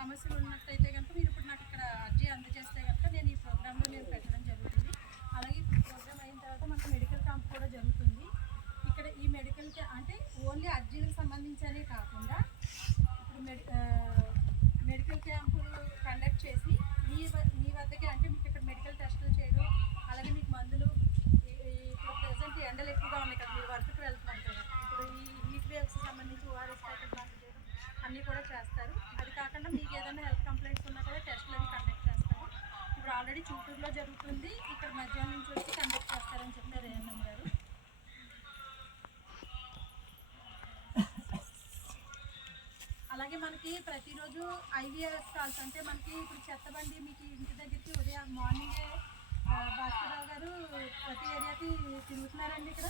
సమస్యలు ఉన్నట్టయితే కనుక మీరు ఇప్పుడు నాకు ఇక్కడ అర్జీ అందజేస్తే కనుక నేను ఈ ప్రోగ్రాంలో నేను పెట్టడం జరుగుతుంది. అలాగే ఇప్పుడు ప్రోగ్రామ్ అయిన తర్వాత మనకు మెడికల్ క్యాంప్ కూడా జరుగుతుంది. ఇక్కడ ఈ మెడికల్ అంటే ఓన్లీ అర్జీలకు సంబంధించనే కాకుండా ఇప్పుడు మెడికల్ క్యాంపులు కండక్ట్ చేసి మీ వద్దకే అంటే మీకు ఇక్కడ మెడికల్ టెస్టులు చేయడం, అలాగే మీకు మందులు ఇప్పుడు ప్రజెంట్ ఎండలు ఎక్కువగా ఉన్నాయి కదా, మీరు వర్క్కి వెళ్తున్నారు కదా, ఇప్పుడు ఈ హీట్ వేవ్స్ సంబంధించి ఓఆర్ఎస్ ప్యాకెట్ లాంటి చేయడం అన్నీ కూడా చేస్తారు. అది కాకుండా మీకు ఏదైనా హెల్త్ కంప్లైంట్స్ ఉన్నా కూడా టెస్టులు అవి కండక్ట్ చేస్తారు. ఇప్పుడు ఆల్రెడీ చిత్తూరులో జరుగుతుంది, ఇక్కడ మధ్యాహ్నం నుంచి వచ్చి కండక్ట్ చేస్తారని చెప్పారు ఏఎన్ఎం గారు. అలాగే మనకి ప్రతిరోజు ఐవీఎస్ కాల్స్ అంటే మనకి ఇప్పుడు చెత్తబండి మీకు ఇంటి దగ్గరికి ఉదయం మార్నింగే భాస్కరరావు గారు ప్రతి ఏరియాకి తిరుగుతున్నారండి ఇక్కడ.